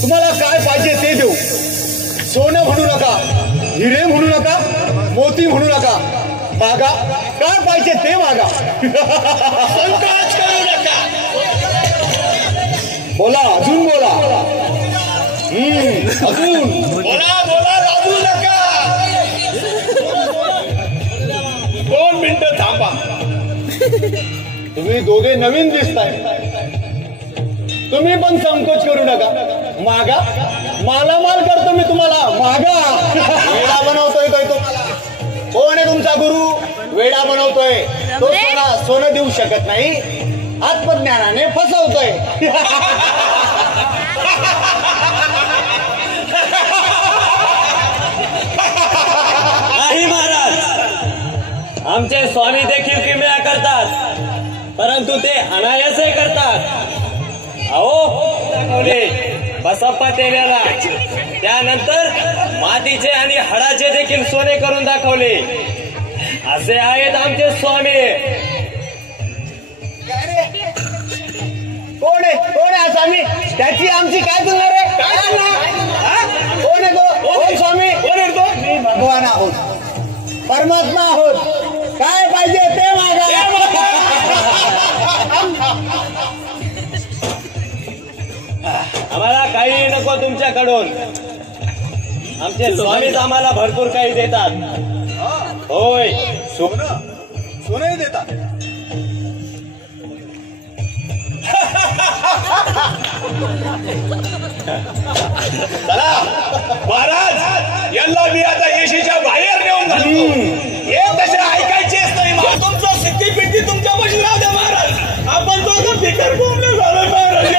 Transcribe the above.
तुम्हाला काय पाहिजे ते देऊ. सोनं म्हणू नका, हिरे म्हणू नका, मोती म्हणू नका. मागा, काय पाहिजे ते मागा. संकोच करू नका. बोला, अजून बोला. अजून बोला बोला, लाजू नका. 2 मिनिटं थांबा. तुम्ही दोघे नवीन दिसताय. तुम्ही पण संकोच करू नका. मागा, मालामाल करतो मी तुम्हाला. मागा. वेडा बनवतोय तो तुम्हाला. कोण आहे तुमचा गुरु? वेडा बनवतोय तो. सोनं देऊ शकत नाही, आत्मज्ञानाने फसवतोय. नाही महाराज, आमचे स्वामी देखील किमया करतात, परंतु ते अनायासे करतात. अहो दाखवले बसप्पा तेल्याला, त्यानंतर मातीचे आणि हाडाचे देखील सोने करून दाखवले. असे आहेत आमचे स्वामी. कोण आहे स्वामी? त्याची आमची काय तुलना रे? कोण आहे तो? कोण स्वामी? कोण आहे तो? मी भगवान आहोत, परमात्मा आहोत. काय पाहिजे ते मागा. आम्हाला काही नको तुमच्याकडून. आमचे स्वामीच आम्हाला भरपूर काही देतात. होय, सोनं देतात. चला महाराज, यांना मी आता येशीच्या बाहेर नेऊन घालतो. हे तसे ऐकायचेच नाही. तुमचं सिद्धी पिद्धी तुमच्या पाशी राहू द्या महाराज. आपण दोघं फिकर घुमले झालं महाराज.